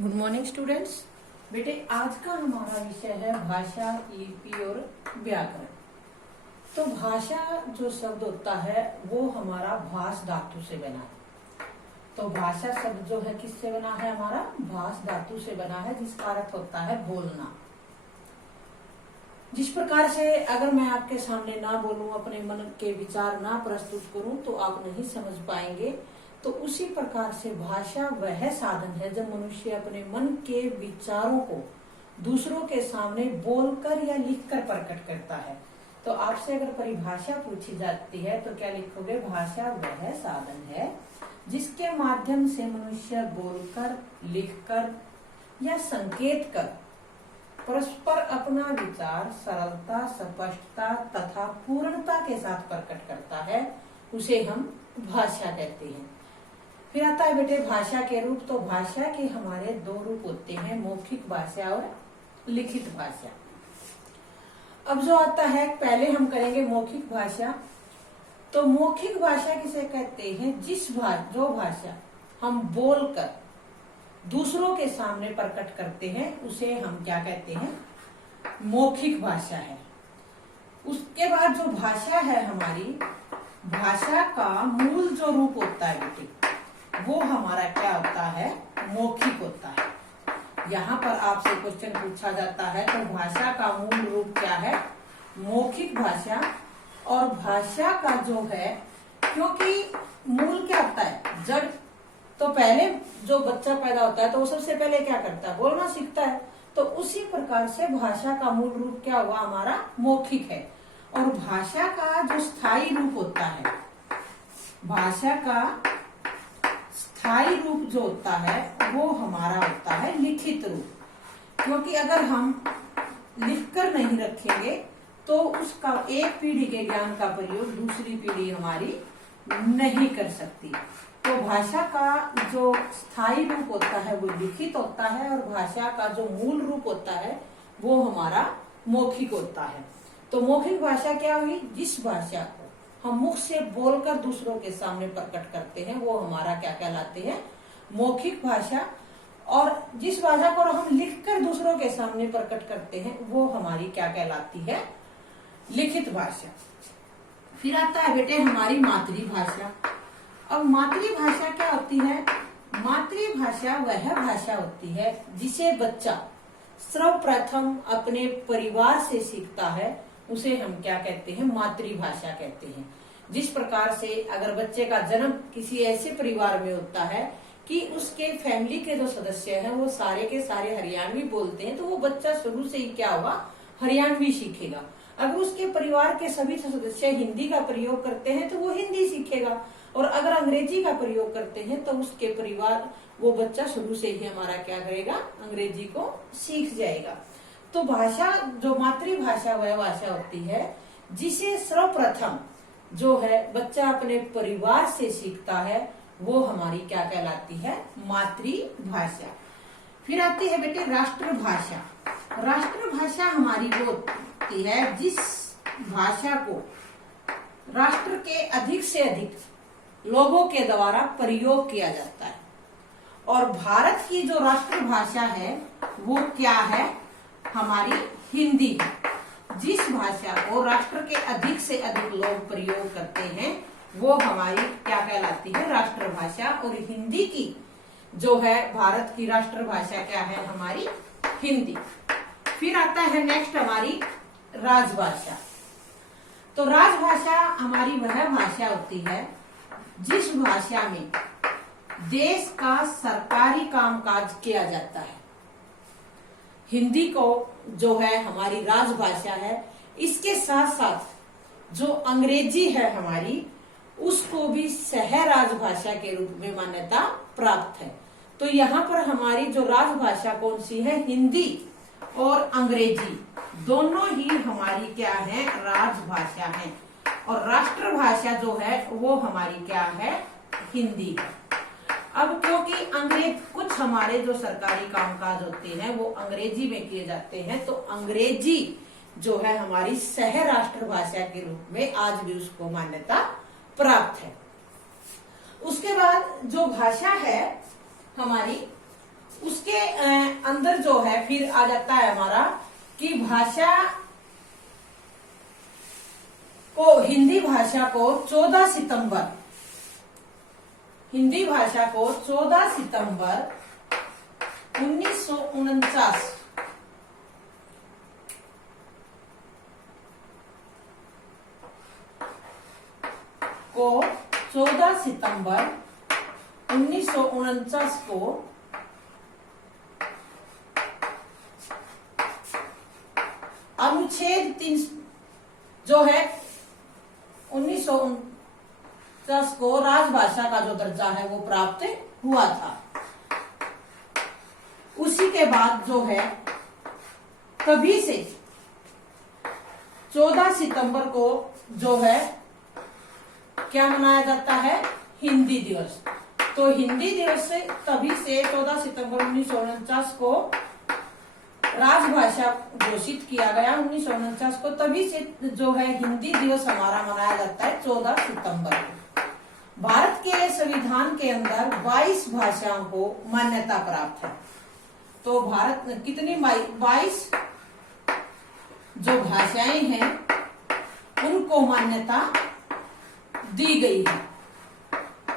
Good morning students. बेटे आज का हमारा विषय है भाषा, लिपि और व्याकरण। तो भाषा जो शब्द होता है वो हमारा भाष धातु से बना है। तो भाषा शब्द जो है किससे बना है? हमारा भाष धातु से बना है, जिसका अर्थ होता है बोलना। जिस प्रकार से अगर मैं आपके सामने ना बोलूं, अपने मन के विचार ना प्रस्तुत करूं तो आप नहीं समझ पाएंगे। तो उसी प्रकार से भाषा वह साधन है जब मनुष्य अपने मन के विचारों को दूसरों के सामने बोलकर या लिखकर प्रकट करता है। तो आपसे अगर परिभाषा पूछी जाती है तो क्या लिखोगे? भाषा वह साधन है जिसके माध्यम से मनुष्य बोलकर, लिखकर या संकेत कर परस्पर अपना विचार सरलता, स्पष्टता तथा पूर्णता के साथ प्रकट करता है, उसे हम भाषा कहते हैं। फिर आता है बेटे भाषा के रूप। तो भाषा के हमारे दो रूप होते हैं, मौखिक भाषा और लिखित भाषा। अब जो आता है, पहले हम करेंगे मौखिक भाषा। तो मौखिक भाषा किसे कहते हैं? जो भाषा हम बोलकर दूसरों के सामने प्रकट करते हैं उसे हम क्या कहते हैं? मौखिक भाषा है। उसके बाद जो भाषा है हमारी, भाषा का मूल जो रूप होता है बेटे, वो हमारा क्या होता है? मौखिक होता है। यहाँ पर आपसे क्वेश्चन पूछा जाता है तो भाषा का मूल रूप क्या है? मौखिक भाषा। और भाषा का जो है, क्योंकि मूल क्या होता है? जड़। तो पहले जो बच्चा पैदा होता है तो वो सबसे पहले क्या करता है? बोलना सीखता है। तो उसी प्रकार से भाषा का मूल रूप क्या हुआ? हमारा मौखिक है। और भाषा का जो स्थायी रूप होता है, भाषा का स्थायी रूप जो होता है वो हमारा होता है लिखित रूप। क्योंकि अगर हम लिखकर नहीं रखेंगे तो उसका एक पीढ़ी के ज्ञान का प्रयोग दूसरी पीढ़ी हमारी नहीं कर सकती। तो भाषा का जो स्थायी रूप होता है वो लिखित होता है, और भाषा का जो मूल रूप होता है वो हमारा मौखिक होता है। तो मौखिक भाषा क्या हुई? जिस भाषा को हम मुख से बोलकर दूसरों के सामने प्रकट करते हैं वो हमारा क्या कहलाते हैं? मौखिक भाषा। और जिस भाषा को हम लिखकर दूसरों के सामने प्रकट करते हैं वो हमारी क्या कहलाती है? लिखित भाषा। फिर आता है बेटे हमारी मातृभाषा। अब मातृभाषा क्या होती है? मातृभाषा वह भाषा होती है जिसे बच्चा सर्वप्रथम अपने परिवार से सीखता है, उसे हम क्या कहते हैं? मातृभाषा कहते हैं। जिस प्रकार से अगर बच्चे का जन्म किसी ऐसे परिवार में होता है कि उसके फैमिली के जो सदस्य हैं वो सारे के सारे हरियाणवी बोलते हैं, तो वो बच्चा शुरू से ही क्या होगा? हरियाणवी सीखेगा। अगर उसके परिवार के सभी सदस्य हिंदी का प्रयोग करते हैं तो वो हिंदी सीखेगा, और अगर अंग्रेजी का प्रयोग करते हैं तो उसके परिवार वो बच्चा शुरू से ही हमारा क्या करेगा? अंग्रेजी को सीख जाएगा। तो भाषा जो मातृभाषा वह भाषा होती है जिसे सर्वप्रथम जो है बच्चा अपने परिवार से सीखता है, वो हमारी क्या कहलाती है? मातृभाषा। फिर आती है बेटे राष्ट्रभाषा। राष्ट्रभाषा हमारी वो होती है जिस भाषा को राष्ट्र के अधिक से अधिक लोगों के द्वारा प्रयोग किया जाता है। और भारत की जो राष्ट्रभाषा है वो क्या है? हमारी हिंदी है। जिस भाषा को राष्ट्र के अधिक से अधिक लोग प्रयोग करते हैं वो हमारी क्या कहलाती है? राष्ट्रभाषा। और हिंदी की जो है भारत की राष्ट्रभाषा क्या है? हमारी हिंदी। फिर आता है नेक्स्ट हमारी राजभाषा। तो राजभाषा हमारी वह भाषा होती है जिस भाषा में देश का सरकारी कामकाज किया जाता है। हिंदी को जो है हमारी राजभाषा है। इसके साथ साथ जो अंग्रेजी है हमारी, उसको भी सह राजभाषा के रूप में मान्यता प्राप्त है। तो यहाँ पर हमारी जो राजभाषा कौन सी है? हिंदी और अंग्रेजी दोनों ही हमारी क्या है? राजभाषा है। और राष्ट्रभाषा जो है वो हमारी क्या है? हिंदी है। अब क्योंकि कुछ हमारे जो सरकारी कामकाज होते हैं वो अंग्रेजी में किए जाते हैं, तो अंग्रेजी जो है हमारी सह राष्ट्रभाषा के रूप में आज भी उसको मान्यता प्राप्त है। उसके बाद जो भाषा है हमारी, उसके अंदर जो है फिर आ जाता है हमारा कि भाषा को, हिंदी भाषा को 14 सितंबर, हिंदी भाषा को 14 सितंबर 1949 को 14 सितंबर 1949 को अनुच्छेद 3 जो है 1949 को राजभाषा का जो दर्जा है वो प्राप्त हुआ था। उसी के बाद जो है तभी से 14 सितंबर को जो है क्या मनाया जाता है, हिंदी दिवस। तो हिंदी दिवस से तभी से 14 सितंबर 1949 को राजभाषा घोषित किया गया। 1949 को तभी से जो है हिंदी दिवस हमारा मनाया जाता है 14 सितंबर को। भारत के संविधान के अंदर 22 भाषाओं को मान्यता प्राप्त है। तो भारत में कितनी 22 जो भाषाएं हैं उनको मान्यता दी गई है,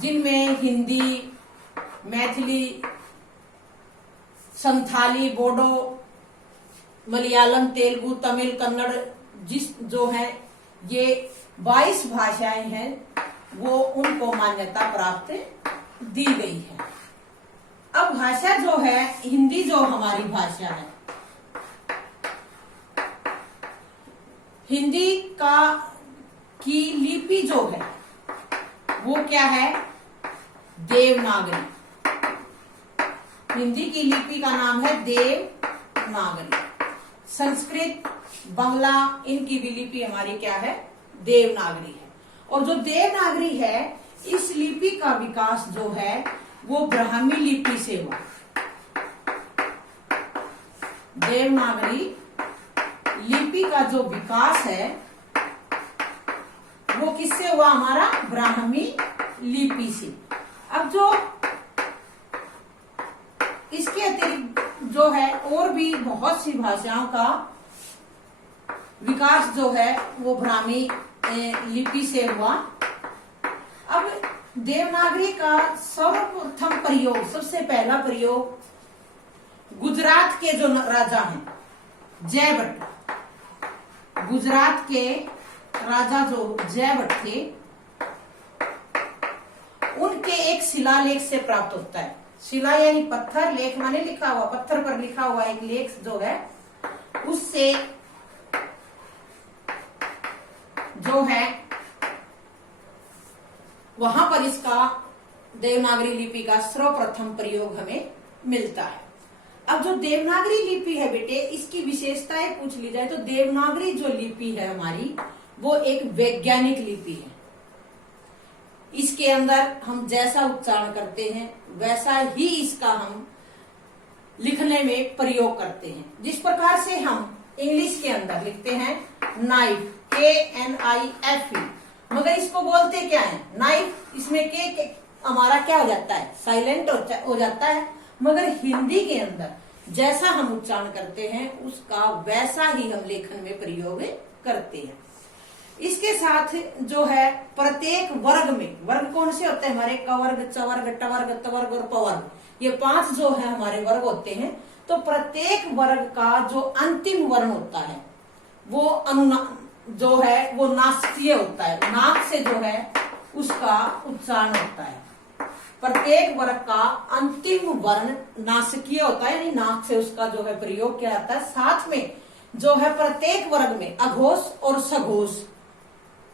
जिनमें हिंदी, मैथिली, संथाली, बोडो, मलयालम, तेलुगु, तमिल, कन्नड़ जो है ये 22 भाषाएं हैं, वो उनको मान्यता प्राप्त दी गई है। अब भाषा जो है हिंदी, जो हमारी भाषा है, हिंदी की लिपि जो है वो क्या है, देवनागरी। हिंदी की लिपि का नाम है देवनागरी। संस्कृत, बांग्ला, इनकी भी लिपि हमारी क्या है, देवनागरी है। और जो देवनागरी है, इस लिपि का विकास जो है वो ब्राह्मी लिपि से हुआ। देवनागरी लिपि का जो विकास है वो किससे हुआ, हमारा ब्राह्मी लिपि से। अब जो इसके अतिरिक्त जो है और भी बहुत सी भाषाओं का विकास जो है वो ब्राह्मी लिपि से हुआ। अब देवनागरी का सर्वप्रथम प्रयोग, सबसे पहला प्रयोग गुजरात के जो राजा हैं जयभट्ट, गुजरात के राजा जो जयभट्ट थे, उनके एक शिलालेख से प्राप्त होता है। शिला यानी पत्थर, लेख माने लिखा हुआ, पत्थर पर लिखा हुआ एक लेख जो है, उससे जो है वहां पर इसका देवनागरी लिपि का सर्वप्रथम प्रयोग हमें मिलता है। अब जो देवनागरी लिपि है बेटे, इसकी विशेषताएं पूछ ली जाए तो देवनागरी जो लिपि है हमारी, वो एक वैज्ञानिक लिपि है। इसके अंदर हम जैसा उच्चारण करते हैं वैसा ही इसका हम लिखने में प्रयोग करते हैं। जिस प्रकार से हम इंग्लिश के अंदर लिखते हैं नाइफ, KNIFE, मगर इसको बोलते क्या है, नाइफ। इसमें के हमारा क्या हो जाता है, साइलेंट हो जाता है। मगर हिंदी के अंदर जैसा हम उच्चारण करते हैं उसका वैसा ही हम लेखन में प्रयोग करते हैं। इसके साथ जो है प्रत्येक वर्ग में, वर्ग कौन से होते हैं हमारे, कवर्ग, चवर्ग, टवर्ग, तवर्ग और पवर्ग, ये 5 जो है हमारे वर्ग होते हैं। तो प्रत्येक वर्ग का जो अंतिम वर्ण होता है वो जो है वो नासिकीय होता है, नाक से जो है उसका उच्चारण होता है। प्रत्येक वर्ग का अंतिम वर्ण नासिकीय होता है, यानी नाक से उसका जो है प्रयोग किया जाता है। साथ में जो है प्रत्येक वर्ग में अघोष और सघोष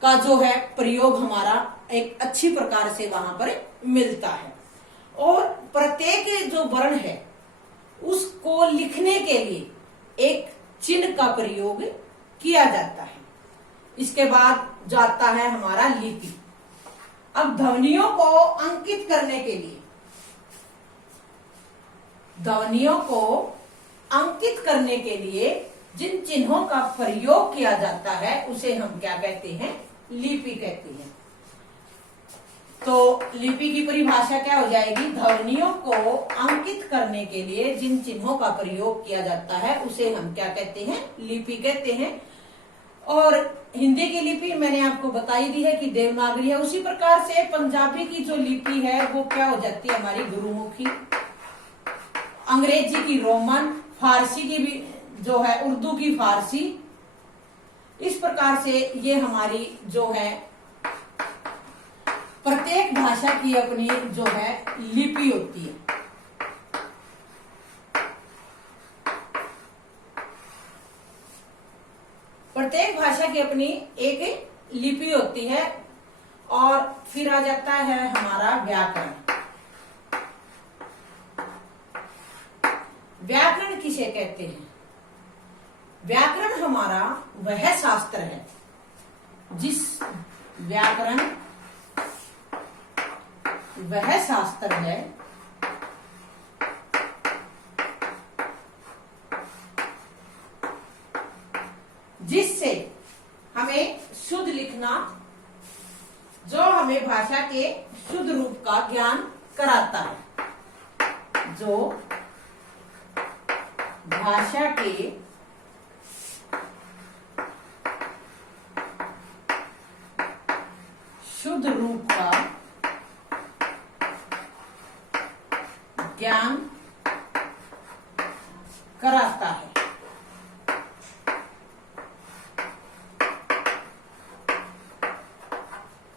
का जो है प्रयोग हमारा एक अच्छी प्रकार से वहां पर मिलता है। और प्रत्येक जो वर्ण है उसको लिखने के लिए एक चिन्ह का प्रयोग किया जाता है। इसके बाद जाता है हमारा लिपि। अब ध्वनियों को अंकित करने के लिए, ध्वनियों को अंकित करने के लिए जिन चिन्हों का प्रयोग किया जाता है उसे हम क्या कहते हैं, लिपि कहते हैं। तो लिपि की परिभाषा क्या हो जाएगी, ध्वनियों को अंकित करने के लिए जिन चिन्हों का प्रयोग किया जाता है उसे हम क्या कहते हैं, लिपि कहते हैं। और हिंदी की लिपि मैंने आपको बताई दी है कि देवनागरी है। उसी प्रकार से पंजाबी की जो लिपि है वो क्या हो जाती है हमारी, गुरुमुखी। अंग्रेजी की रोमन, फारसी की भी जो है, उर्दू की फारसी। इस प्रकार से ये हमारी जो है प्रत्येक भाषा की अपनी जो है लिपि होती है। प्रत्येक भाषा की अपनी एक लिपि होती है। और फिर आ जाता है हमारा व्याकरण। व्याकरण किसे कहते हैं? व्याकरण हमारा वह शास्त्र है जिस व्याकरण वह शास्त्र है जिससे हमें शुद्ध लिखना, जो हमें भाषा के शुद्ध रूप का ज्ञान कराता है, जो भाषा के शुद्ध रूप का ज्ञान कराता है।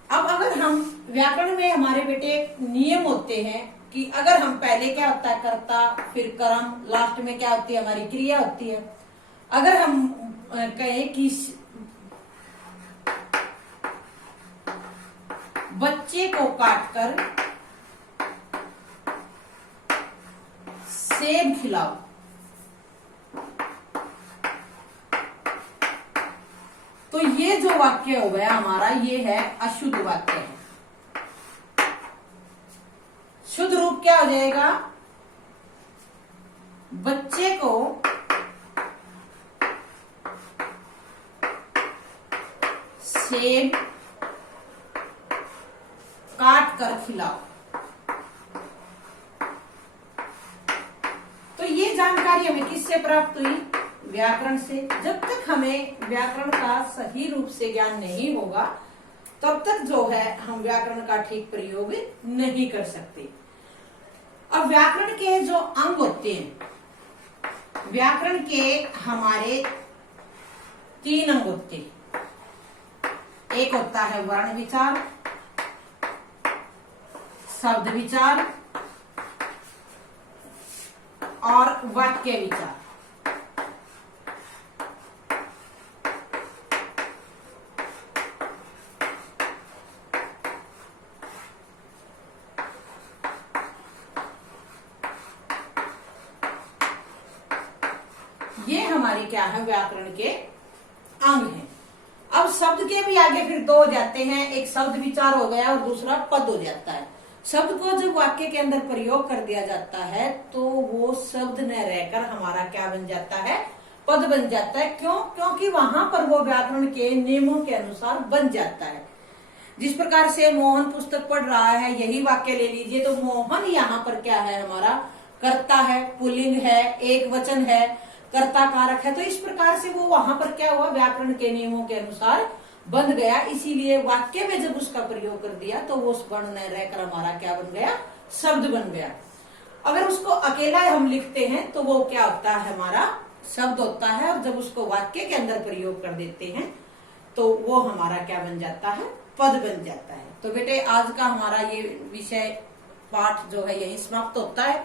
अब अगर हम व्याकरण में हमारे बेटे नियम होते हैं कि अगर हम पहले क्या होता है, कर्ता, फिर कर्म, लास्ट में क्या होती है हमारी क्रिया होती है। अगर हम कहें कि बच्चे को काटकर सेब खिलाओ, तो ये जो वाक्य हो गया हमारा, ये है अशुद्ध वाक्य है। शुद्ध रूप क्या हो जाएगा, बच्चे को सेब काट कर खिलाओ। तो ये जानकारी हमें किससे प्राप्त हुई, व्याकरण से। जब तक हमें व्याकरण का सही रूप से ज्ञान नहीं होगा तब तक जो है हम व्याकरण का ठीक प्रयोग नहीं कर सकते। अब व्याकरण के जो अंग होते हैं, व्याकरण के हमारे 3 अंग होते हैं। एक होता है वर्ण विचार, शब्द विचार और वाक्य विचार। ये हमारे क्या है, व्याकरण के अंग हैं। अब शब्द के भी आगे फिर 2 हो जाते हैं, एक शब्द विचार हो गया और दूसरा पद हो जाता है। शब्द को जब वाक्य के अंदर प्रयोग कर दिया जाता है तो वो शब्द न रहकर हमारा क्या बन जाता है, पद बन जाता है। क्यों? क्योंकि वहां पर वो व्याकरण के नियमों के अनुसार बन जाता है। जिस प्रकार से मोहन पुस्तक पढ़ रहा है, यही वाक्य ले लीजिए, तो मोहन यहाँ पर क्या है हमारा, कर्ता है, पुल्लिंग है, एक वचन है, कर्ता कारक है। तो इस प्रकार से वो वहां पर क्या हुआ, व्याकरण के नियमों के अनुसार बन गया। इसीलिए वाक्य में जब उसका प्रयोग कर दिया तो वो उस वर्ण न रहकर हमारा क्या बन गया, शब्द बन गया। अगर उसको अकेला हम लिखते हैं तो वो क्या होता है, हमारा शब्द होता है। और जब उसको वाक्य के अंदर प्रयोग कर देते हैं तो वो हमारा क्या बन जाता है, पद बन जाता है। तो बेटे आज का हमारा ये विषय पाठ जो है यही समाप्त होता है।